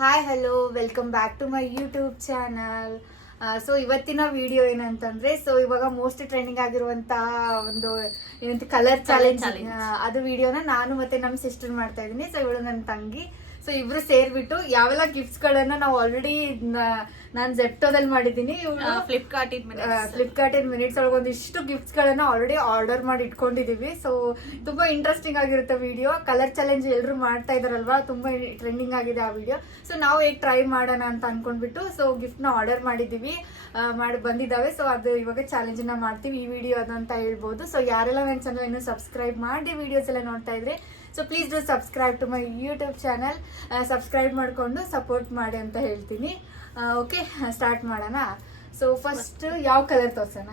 Hi hello welcome back to my YouTube channel. So ಇವತ್ತಿನ video ಏನಂತಂದ್ರೆ, so ಇವಾಗ most trending ಆಗಿರುವಂತಹ ಒಂದು ಏನಂತ ಕಲರ್ ಚಾಲೆಂಜ್, ಅದು ವಿಡಿಯೋನ ನಾನು ಮತ್ತೆ ನಮ್ಮ ಸಿಸ್ಟರ್ ಮಾಡ್ತಾ ಇದೀನಿ. ಸೊ ಇವಳು ನನ್ನ ತಂಗಿ. ಸೊ ಇಬ್ರು ಸೇರ್ಬಿಟ್ಟು ಯಾವೆಲ್ಲ ಗಿಫ್ಟ್ಸ್ ಗಳನ್ನ ನಾವು ಆಲ್ರೆಡಿ ನಾನು ಜೆಪ್ಟೋದಲ್ಲಿ ಮಾಡಿದೀನಿ, ಫ್ಲಿಪ್ಕಾರ್ಟ್ ಇನ್ ಮಿನಿಟ್ಸ್ ಒಳಗೆ ಒಂದಿಷ್ಟು ಗಿಫ್ಟ್ಸ್ ಗಳನ್ನ ಆಲ್ರೆಡಿ ಆರ್ಡರ್ ಮಾಡಿ ಇಟ್ಕೊಂಡಿದೀವಿ. ಸೊ ತುಂಬಾ ಇಂಟ್ರೆಸ್ಟಿಂಗ್ ಆಗಿರುತ್ತೆ ವಿಡಿಯೋ. ಕಲರ್ ಚಾಲೆಂಜ್ ಎಲ್ಲರೂ ಮಾಡ್ತಾ ಇದಾರಲ್ವಾ, ತುಂಬಾ ಟ್ರೆಂಡಿಂಗ್ ಆಗಿದೆ ಆ ವಿಡಿಯೋ. ಸೊ ನಾವು ಹೇಗೆ ಟ್ರೈ ಮಾಡೋಣ ಅಂತ ಅನ್ಕೊಂಡ್ಬಿಟ್ಟು ಸೊ ಗಿಫ್ಟ್ ನ ಆರ್ಡರ್ ಮಾಡಿದೀವಿ, ಮಾಡಿ ಬಂದಿದ್ದಾವೆ. ಸೊ ಅದು ಇವಾಗ ಚಾಲೆಂಜ್ ನ ಮಾಡ್ತೀವಿ ಈ ವಿಡಿಯೋ ಅದಂತ ಹೇಳ್ಬೋದು. ಸೊ ಯಾರೆಲ್ಲ ನನ್ನ ಚಾನಲ್ ಇನ್ನೂ ಸಬ್ಸ್ಕ್ರೈಬ್ ಮಾಡಿ ವಿಡಿಯೋಸ್ ಎಲ್ಲ ನೋಡ್ತಾ ಇದ್ರೆ, so please do subscribe to my YouTube channel. Subscribe ಮಾಡಿಕೊಂಡು ಸಪೋರ್ಟ್ ಮಾಡಿ ಅಂತ ಹೇಳ್ತೀನಿ. ಓಕೆ, ಸ್ಟಾರ್ಟ್ ಮಾಡೋಣ. ಸೊ ಫಸ್ಟ್ ಯಾವ ಕಲರ್ ತೋರ್ಸೋಣ?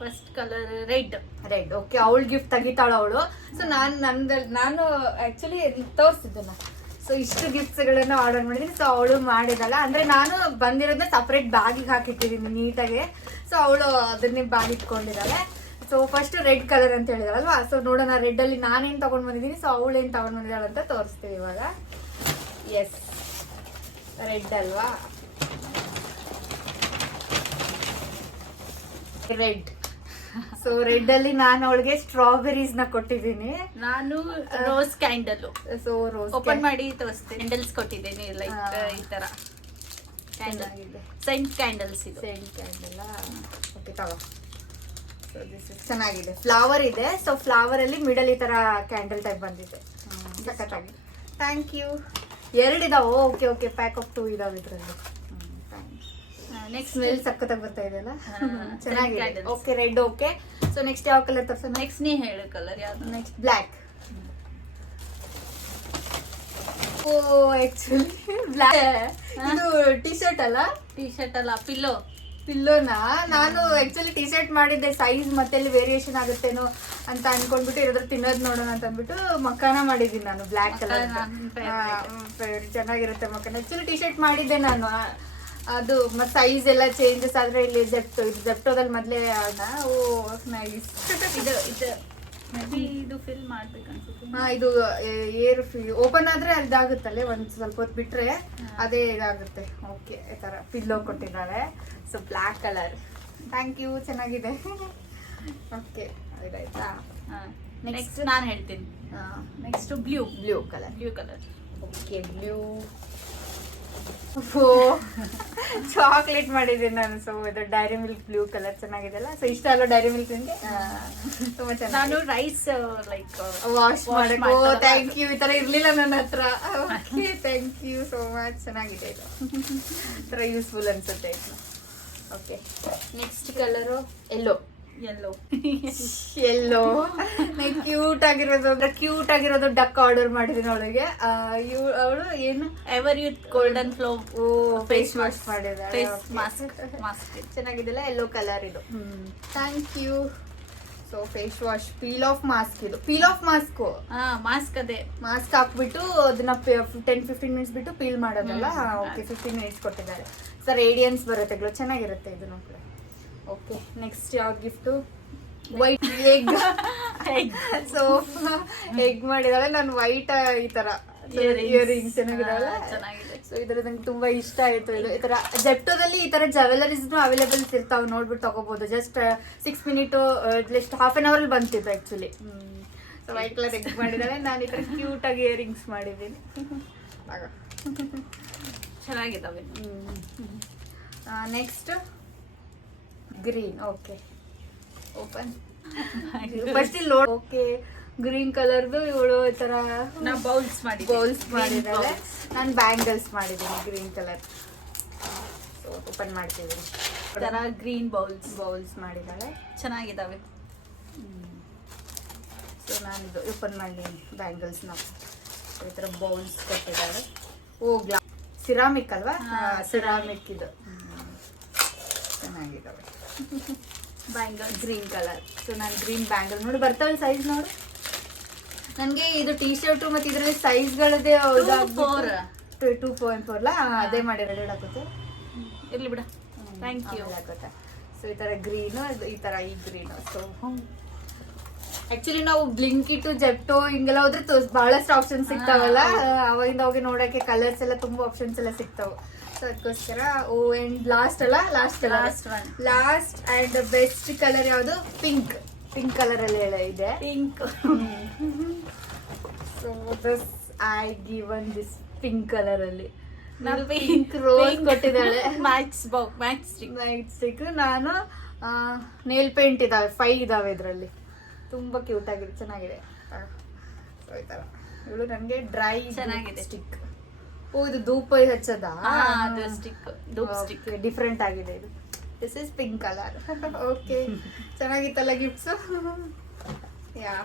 First colour red. ಓಕೆ, ಅವಳು ಗಿಫ್ಟ್ ತೆಗಿತಾಳ ಅವಳು. ಸೊ ನಾನು ಆಕ್ಚುಲಿ ತೋರಿಸಿದ್ದೆನ. ಸೊ ಇಷ್ಟು ಗಿಫ್ಟ್ಸ್ ಗಳನ್ನ ಆರ್ಡರ್ ಮಾಡಿದೀನಿ. ಸೊ ಅವಳು ಮಾಡಿದಲ್ಲ, ಅಂದ್ರೆ ನಾನು ಬಂದಿರೋದನ್ನ ಸಪರೇಟ್ ಬ್ಯಾಗಿಗೆ ಹಾಕಿಟ್ಟಿದ್ದೀನಿ ನೀಟಾಗಿ. ಸೊ ಅವಳು ಅದನ್ನೇ ಬ್ಯಾಗ್ ಇಟ್ಕೊಂಡಿದ್ದಾಳೆ. ಸೊ ಫಸ್ಟ್ ರೆಡ್ ಕಲರ್ ಅಂತ ಹೇಳಿದಾಳಲ್ವಾ, ಸೊ ನೋಡೋಣ ರೆಡ್ ಅಲ್ಲಿ ನಾನೇನ್ ತಗೊಂಡ್ ಬಂದಿದ್ದೀನಿ, ಸೊ ಅವಳು ಏನ್ ತಗೊಂಡ್ ಬಂದಿದ್ದಾಳ ಅಂತ ತೋರಿಸ್ತೀವಿ ಇವಾಗ. ಎಸ್, ರೆಡ್ ಅಲ್ವಾ? ರೆಡ್. ಸೊ ರೆಡ್ ಅಲ್ಲಿ ನಾನು ಅವಳಿಗೆ ಸ್ಟ್ರಾಬೆರೀಸ್ ನ ಕೊಟ್ಟಿದ್ದೀನಿ. ನಾನು rose candle. So rose open ಮಾಡಿ ತೋರಿಸ್ತೀನಿ. ಕ್ಯಾಂಡಲ್ಸ್ ಕೊಟ್ಟಿದ್ದೀನಿ, ಲೈಕ್ ಈ ತರ ಸೆಂಟ್ ಕ್ಯಾಂಡಲ್ಸ್. ಇದು ಸೆಂಟ್ ಕ್ಯಾಂಡಲ್. ಓಕೆ, ತಗೋ. ಸೊ ದಿಸ್ ಇಸ್ ಚೆನ್ನಾಗಿದೆ, ಫ್ಲವರ್ ಇದೆ. ಸೊ ಫ್ಲವರ್ ಅಲ್ಲಿ ಮಿಡಲ್ ಈ ತರ ಕ್ಯಾಂಡಲ್ ಟೈಪ್ ಬಂದಿದೆ, ಸಖತ್ತಾಗಿ. Thank you. ಎರಡಿದಾವೆ. ಓಕೆ ಓಕೆ, ಪ್ಯಾಕ್ ಆಫ್ 2 ಇದಾವೆ ಇದ್ರಲ್ಲಿ. ನೆಕ್ಸ್ಟ್ ಸ್ಮೆಲ್ ಸಖತ್ತಾಗಿ ಬರ್ತಾ ಇದೆ ಅಲ್ಲ, ಚೆನ್ನಾಗಿದೆ. Okay, red. Okay, so next ಯಾವ ಕಲರ್ ತೋರ್ಸೋಣ? ನೆಕ್ಸ್ಟ್ ನೀ ಹೇಳು ಕಲರ್ ಯಾವ್ದು? Next black. Oh actually black. ಇದು ಟಿ ಶರ್ಟ್ ಅಲ್ಲ? ಟಿ ಶರ್ಟ್ ಅಲ್ಲ, ಪಿಲ್ಲೋನ ನಾನು ಆಕ್ಚುಲಿ ಟಿ ಶರ್ಟ್ ಮಾಡಿದ್ದೆ. ಸೈಜ್ ಮತ್ತೆ ಅಲ್ಲಿ ವೇರಿಯೇಷನ್ ಆಗುತ್ತೇನೋ ಅಂತ ಅನ್ಕೊಂಡ್ಬಿಟ್ಟು ಇರೋದ್ರ ತಿನ್ನೋದ್ ನೋಡೋಣ ಅಂತ ಅಂದ್ಬಿಟ್ಟು ಮಕಾನ ಮಾಡಿದ್ದೀನಿ ನಾನು. ಬ್ಲ್ಯಾಕ್ ಕಲರ್ ಚೆನ್ನಾಗಿರುತ್ತೆ ಮಕಾನ. ಆಕ್ಚುಲಿ ಟಿ ಶರ್ಟ್ ಮಾಡಿದ್ದೆ ನಾನು. ಅದು ಮತ್ತೆ ಸೈಜ್ ಎಲ್ಲ ಚೇಂಜಸ್ ಆದ್ರೆ ಇಲ್ಲಿ ಜೆಪ್ಟೋದಲ್ಲಿ ಮೊದ್ಲೇ. ಓ ನೈಸ್. ಇದು ಫಿಲ್ ಮಾಡ್ಬೇಕು ಅನ್ಸುತ್ತೆ. ಇದು ಏರ್ ಓಪನ್ ಆದ್ರೆ ಅದಾಗುತ್ತಲ್ಲೇ, ಒಂದ್ ಸ್ವಲ್ಪ ಹೊತ್ತು ಬಿಟ್ರೆ ಅದೇ ಇದಾಗುತ್ತೆ. ಓಕೆ, ಈ ತರ ಪಿಲ್ಲೋ ಕೊಟ್ಟಿದ್ದಾರೆ. So black colour. Thank you, ಚೆನ್ನಾಗಿದೆ. ಓಕೆ, ಇದಾಯ್ತಾ? ನೆಕ್ಸ್ಟ್ ನಾನು ಹೇಳ್ತೀನಿ. Next blue colour. Okay, blue. Oh chocolate ಮಾಡಿದ್ದೀನಿ ನಾನು. ಸೊ ಇದು ಡೈರಿ ಮಿಲ್ಕ್ ಬ್ಲೂ ಕಲರ್ ಚೆನ್ನಾಗಿದೆ ಅಲ್ಲ? ಸೊ ಇಷ್ಟ ಅಲ್ಲ ಡೈರಿ ಮಿಲ್ಕ್ ನಿಮಗೆ? ತುಂಬಾ ಚೆನ್ನಾಗಿ. ನಾನು ರೈಸ್ ಲೈಕ್ ವಾಶ್ ಮಾಡಬೇಕು. Thank you. ಈ ತರ ಇರ್ಲಿಲ್ಲ ನನ್ನ ಹತ್ರ. Okay, thank you so much. ಚೆನ್ನಾಗಿದೆ ಇದು, ತರ ಯೂಸ್ಫುಲ್ ಅನ್ಸುತ್ತೆ ಇದು. Okay, next colour yellow. Cute ಆಗಿರೋದು ಡಕ್ ಆರ್ಡರ್ ಮಾಡಿದೀನಿ ಅವಳಿಗೆ. ಅವಳು ಏನು ever youth golden glow face wash ಮಾಡಿದಾಳೆ. ಫೇಸ್ ಮಾಸ್ಕ್ ಚೆನ್ನಾಗಿದೆಲ್ಲ, ಯೆಲ್ಲೋ ಕಲರ್ ಇದು. Thank you. So face wash, peel off mask. ಇದು ಪೀಲ್ ಆಫ್ ಮಾಸ್ಕ್. ಅದೇ ಮಾಸ್ಕ್ ಹಾಕ್ಬಿಟ್ಟು ಅದನ್ನ 10-15 ಮಿನಿಟ್ಸ್ ಬಿಟ್ಟು ಪೀಲ್ ಮಾಡೋದಲ್ಲ. ಓಕೆ, 15 ಮಿನಿಟ್ಸ್ ಕೊಟ್ಟಿದ್ದಾರೆ. ಸೊ ರೇಡಿಯನ್ಸ್ ಬರುತ್ತೆ, ಗ್ಲೋ ಚೆನ್ನಾಗಿರುತ್ತೆ ಇದು ನೋಡ್ಕೊಳ್ಳಿ. ಓಕೆ, ನೆಕ್ಸ್ಟ್ ಯಾವ gift? White egg. So egg ಮಾಡಿದಾಳೆ ನಾನು. ವೈಟ್ ಈ ತರ ಇಯರಿಂಗ್ಸ್ ಚೆನ್ನಾಗಿದಾವಲ್ಲ? ಸೊ ಇದ್ರಲ್ಲಿ ನಂಗೆ ತುಂಬಾ ಇಷ್ಟ ಆಯ್ತು. ಇದು ಈ ತರ ಜೆಪ್ಟೋದಲ್ಲಿ ಈ ತರ ಜ್ಯುವೆಲರೀಸ್ ಅವೈಲೇಬಲ್ಸ್ ಇರ್ತಾವೆ, ನೋಡ್ಬಿಟ್ಟು ತಗೋಬಹುದು. Just 6 minute just half an hour ಬಂತಿತ್ತು actually. So white colour egg ಮಾಡಿದಾಳೆ. ನಾನು ಈ ತರ ಕ್ಯೂಟ್ ಆಗಿ ಇಯರಿಂಗ್ಸ್ ಮಾಡಿದ್ದೀನಿ. ಚೆನ್ನಾಗಿದ್ದಾವೆ. Next green. Okay, open. First ಇಲ್ಲಿ ನೋಡ್. ಓಕೆ, ಗ್ರೀನ್ ಕಲರ್ದು ಇವಳು ಈ ತರ ಬೌಲ್ಸ್ ಮಾಡಿದ್ದಾಳೆ. ನಾನು ಬ್ಯಾಂಗಲ್ಸ್ ಮಾಡಿದ್ದೀನಿ ಗ್ರೀನ್ ಕಲರ್. ಸೊ ಓಪನ್ ಮಾಡ್ತಿದ್ದೀನಿ. ಗ್ರೀನ್ ಬೌಲ್ಸ್ ಮಾಡಿದ್ದಾಳೆ, ಚೆನ್ನಾಗಿದ್ದಾವೆ. ಸೊ ನಾನು ಇದು ಓಪನ್ ಮಾಡಿದ್ದೀನಿ ಬ್ಯಾಂಗಲ್ಸ್ನ. ಈ ತರ ಬೌಲ್ಸ್ ಕೊಟ್ಟಿದ್ದಾಳೆ. ಓ ಸಿರಾಮಿಕ್ ಅಲ್ವಾ? ಸಿರಾಮಿಕ್ ಇದು ಚೆನ್ನಾಗಿದ್ದಾವೆ. Bangle green colour. ಸೊ ನಾನು ಗ್ರೀನ್ ಬ್ಯಾಂಗಲ್ ನೋಡಿ ಬರ್ತಾವಲ್ಲ ಸೈಜ್ ನೋಡು. ನನಗೆ ಇದು ಟಿ ಶರ್ಟ್ ಮತ್ತೆ ಇದರಲ್ಲಿ ಸೈಜ್ಗಳದೇ 2.4 ಅದೇ ಮಾಡಿರೋದು ಹಾಕುತ್ತೆ. ಇರ್ಲಿ ಬಿಡ. Thank you. ಹಾಕುತ್ತೆ. ಸೊ ಈ ತರ ಗ್ರೀನ್, ಈ ತರ ಈ ಗ್ರೀನ್. ಸೊ ಆಕ್ಚುಲಿ ನಾವು ಬ್ಲಿಂಕಿಟ್ ಜೆಪ್ಟೋ ಹಿಂಗೆಲ್ಲ ಹೋದ್ರೆ ಬಹಳಷ್ಟು ಆಪ್ಷನ್ ಸಿಗ್ತಾವಲ್ಲ, ಅವಾಗಿಂದ ಹೋಗಿ ನೋಡಕ್ಕೆ ಕಲರ್ಸ್ ಎಲ್ಲ ತುಂಬಾ ಆಪ್ಷನ್ಸ್ ಎಲ್ಲ ಸಿಗ್ತಾವ. ಸೊ ಅದಕ್ಕೋಸ್ಕರ and last and best colour ಯಾವುದು? ಪಿಂಕ್ ಕಲರ್ ಅಲ್ಲಿ ಎಲ್ಲ ಇದೆ. Pink. So this I given this pink colour ಅಲ್ಲಿ ಪಿಂಕ್ ರೋಸ್ ಕೊಟ್ಟಿದ್ದಾಳೆ. Matchstick. ನಾನು ನೇಲ್ ಪೇಂಟ್ ಇದಾವೆ 5 ಇದಾವೆ ಇದರಲ್ಲಿ. ತುಂಬಾ ಕ್ಯೂಟ್ ಆಗಿದೆ, ಚೆನ್ನಾಗಿದೆ. ಸೊ ಈ ತರ ಇವಳು ನನಗೆ ಡ್ರೈ ಚೆನ್ನಾಗಿದೆ. ಸ್ಟಿಕ್. ಓ ಇದು ಧೂಪ ಹಚ್ಚದ ಸ್ಟಿಕ್ ಡಿಫ್ರೆಂಟ್ ಆಗಿದೆ ಇದು. This is pink colour. Okay, ಚೆನ್ನಾಗಿತ್ತಲ್ಲ ಗಿಫ್ಟ್ಸ್. ಯಾ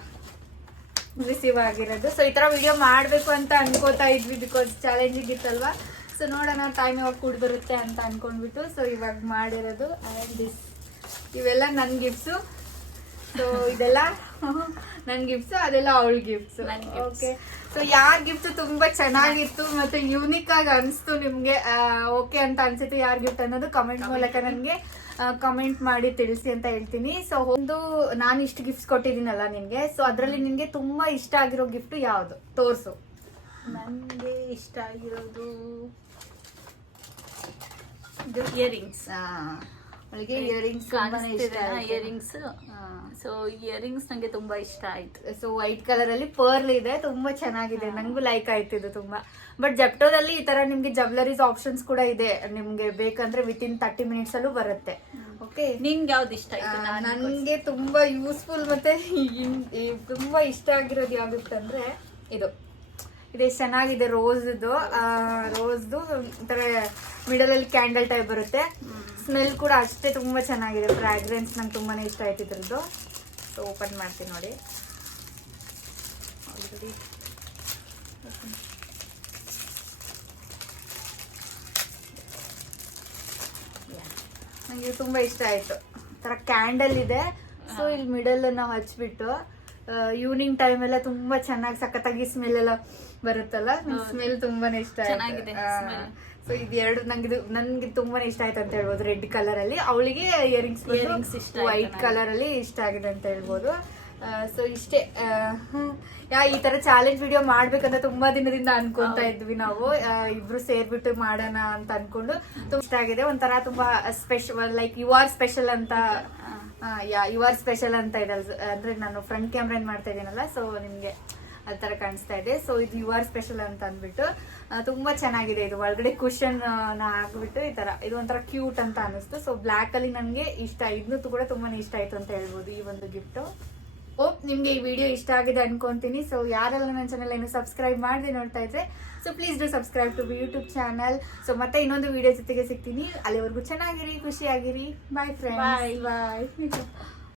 ರಿಸೀವ್ ಆಗಿರೋದು. ಸೊ ಈ ತರ ವಿಡಿಯೋ ಮಾಡ್ಬೇಕು ಅಂತ ಅನ್ಕೋತಾ ಇದ್ವಿ, ಬಿಕಾಸ್ ಚಾಲೆಂಜಿಂಗ್ ಇತ್ತಲ್ವಾ. ಸೊ ನೋಡೋಣ ಟೈಮ್ ಯಾವಾಗ ಕೂಡ್ ಬರುತ್ತೆ ಅಂತ ಅನ್ಕೊಂಡ್ಬಿಟ್ಟು ಸೊ ಇವಾಗ ಮಾಡಿರೋದು. ಆ್ಯಂಡ್ ದಿಸ್ ಇವೆಲ್ಲ ನನ್ನ ಗಿಫ್ಟ್ಸು. ಸೊ ಇದೆಲ್ಲ ನನ್ನ ಗಿಫ್ಟ್ಸು, ಅದೆಲ್ಲ ಅವಳ ಗಿಫ್ಟ್ಸು. ಓಕೆ, ಸೊ ಯಾರ ಗಿಫ್ಟ್ ತುಂಬಾ ಚೆನ್ನಾಗಿತ್ತು ಮತ್ತೆ ಯೂನಿಕ್ ಆಗಿ ಅನಿಸ್ತು ನಿಮ್ಗೆ, ಓಕೆ ಅಂತ ಅನ್ಸುತ್ತೆ ಯಾರ್ ಗಿಫ್ಟ್ ಅನ್ನೋದು ಕಮೆಂಟ್ ಮೂಲಕ ನನಗೆ ಕಮೆಂಟ್ ಮಾಡಿ ತಿಳಿಸಿ ಅಂತ ಹೇಳ್ತೀನಿ. ಸೊ ಒಂದು ನಾನು ಇಷ್ಟು ಗಿಫ್ಟ್ಸ್ ಕೊಟ್ಟಿದ್ದೀನಲ್ಲ ನಿನ್ಗೆ, ಸೊ ಅದರಲ್ಲಿ ನಿನ್ಗೆ ತುಂಬಾ ಇಷ್ಟ ಆಗಿರೋ ಗಿಫ್ಟ್ ಯಾವುದು ತೋರ್ಸು. ನನಗೆ ಇಷ್ಟ ಆಗಿರೋದು ಇಯರಿಂಗ್ಸ್. ಅವಳಿಗೆ ಇಯರಿಂಗ್ಸ್ ಇಯರಿಂಗ್ಸ್. ಸೊ ಇಯರಿಂಗ್ಸ್ ನಂಗೆ ತುಂಬಾ ಇಷ್ಟ ಆಯ್ತು. ಸೊ ವೈಟ್ ಕಲರ್ ಅಲ್ಲಿ ಪರ್ಲ್ ಇದೆ, ತುಂಬಾ ಚೆನ್ನಾಗಿದೆ. ನಂಗೂ ಲೈಕ್ ಆಯ್ತು ಇದು ತುಂಬಾ. ಬಟ್ ಜೆಪ್ಟೋದಲ್ಲಿ ಈ ತರ ನಿಮ್ಗೆ ಜುವೆಲರೀಸ್ ಆಪ್ಷನ್ಸ್ ಕೂಡ ಇದೆ, ನಿಮ್ಗೆ ಬೇಕಂದ್ರೆ ವಿತಿನ್ 30 ಮಿನಿಟ್ಸ್ ಅಲ್ಲೂ ಬರುತ್ತೆ. ಓಕೆ, ನಿನ್ಗೆ ಯಾವ್ದು ಇಷ್ಟ ಆಯ್ತು? ನನ್ಗೆ ತುಂಬಾ ಯೂಸ್ಫುಲ್ ಮತ್ತೆ ತುಂಬಾ ಇಷ್ಟ ಆಗಿರೋದು ಯಾವ ಗಿಫ್ಟ್ ಅಂದ್ರೆ ಇದು ಚೆನ್ನಾಗಿದೆ. ರೋಸ್ದು ಒಂಥರ ಮಿಡಲ್ ಅಲ್ಲಿ ಕ್ಯಾಂಡಲ್ ಟೈಪ್ ಬರುತ್ತೆ. ಸ್ಮೆಲ್ ಕೂಡ ಅಷ್ಟೇ ತುಂಬಾ ಚೆನ್ನಾಗಿದೆ. ಫ್ರಾಗ್ರೆನ್ಸ್ ನಂಗೆ ತುಂಬಾನೇ ಇಷ್ಟ ಆಯ್ತು ಇದ್ರದ್ದು. ಸೊ ಓಪನ್ ಮಾಡ್ತೀನಿ ನೋಡಿ. ಆಲ್ರೆಡಿ ನಂಗೆ ತುಂಬಾ ಇಷ್ಟ ಆಯ್ತು. ತರ ಕ್ಯಾಂಡಲ್ ಇದೆ. ಸೊ ಇಲ್ಲಿ ಮಿಡಲ್ ನಾವು ಹಚ್ಬಿಟ್ಟು ಈವ್ನಿಂಗ್ ಟೈಮ್ ಎಲ್ಲ ತುಂಬಾ ಚೆನ್ನಾಗಿ ಸಖತ್ತಾಗಿ ಸ್ಮೆಲ್ ಎಲ್ಲ ಬರುತ್ತಲ್ಲ, ಸ್ಮೆಲ್ ತುಂಬಾನೇ ಇಷ್ಟ ಚೆನ್ನಾಗಿದೆ ಆಯ್ತು. ಸೊ ಇದು ಎರಡು ನನ್ಗೆ ತುಂಬಾನೇ ಇಷ್ಟ ಆಯ್ತು ಅಂತ ಹೇಳ್ಬೋದು. ರೆಡ್ ಕಲರ್ ಅಲ್ಲಿ, ಅವಳಿಗೆ ಇಯರಿಂಗ್ಸ್ ಇಷ್ಟ ವೈಟ್ ಕಲರ್ ಅಲ್ಲಿ ಇಷ್ಟ ಆಗಿದೆ ಅಂತ ಹೇಳ್ಬೋದು. ಸೊ ಇಷ್ಟೇ. ಈ ತರ ಚಾಲೆಂಜ್ ವಿಡಿಯೋ ಮಾಡ್ಬೇಕಂತ ತುಂಬಾ ದಿನದಿಂದ ಅನ್ಕೊಂತಾ ಇದ್ವಿ ನಾವು. ಇಬ್ರು ಸೇರ್ಬಿಟ್ಟು ಮಾಡೋಣ ಅಂತ ಅನ್ಕೊಂಡು ತುಂಬಾ ಇಷ್ಟ ಆಗಿದೆ. ಒಂಥರ ತುಂಬಾ special, like you are special ಅಂತ. ಯು ಆರ್ ಸ್ಪೆಷಲ್ ಅಂತ ಇದೆ ಅಂದ್ರೆ ನಾನು ಫ್ರಂಟ್ ಕ್ಯಾಮ್ರಾ ಮಾಡ್ತಾ ಇದ್ದೀನಲ್ಲ, ಸೊ ನಿಮ್ಗೆ ಅದ್ ತರ ಕಾಣಿಸ್ತಾ ಇದೆ. ಸೊ ಇದು ಯು ಆರ್ ಸ್ಪೆಷಲ್ ಅಂತ ಅಂದ್ಬಿಟ್ಟು ತುಂಬಾ ಚೆನ್ನಾಗಿದೆ. ಇದು ಒಳಗಡೆ ಕುಶನ್ ಹಾಕ್ಬಿಟ್ಟು ಈ ತರ ಇದು ಒಂಥರ ಕ್ಯೂಟ್ ಅಂತ ಅನಿಸ್ತು. ಸೊ ಬ್ಲಾಕ್ ಅಲ್ಲಿ ನನ್ಗೆ ಇಷ್ಟ, ಇದನ್ನು ಕೂಡ ತುಂಬಾನೇ ಇಷ್ಟ ಆಯ್ತು ಅಂತ ಹೇಳ್ಬೋದು ಈ ಒಂದು ಗಿಫ್ಟ್. ಹೋಪ್ ನಿಮ್ಗೆ ಈ ವಿಡಿಯೋ ಇಷ್ಟ ಆಗಿದೆ ಅನ್ಕೊಂತೀನಿ. ಸೊ ಯಾರೆಲ್ಲ ನನ್ನ ಚಾನಲ್ ಏನು ಸಬ್ಸ್ಕ್ರೈಬ್ ಮಾಡದೆ ನೋಡ್ತಾ ಇದ್ರೆ so please do subscribe to YouTube channel. So ಮತ್ತೆ ಇನ್ನೊಂದು ವಿಡಿಯೋ ಜೊತೆಗೆ ಸಿಗ್ತೀನಿ. ಅಲ್ಲಿವರೆಗೂ ಚೆನ್ನಾಗಿರಿ, ಖುಷಿಯಾಗಿರಿ. ಬಾಯ್ ಫ್ರೆಂಡ್ಸ್, ಬಾಯ್.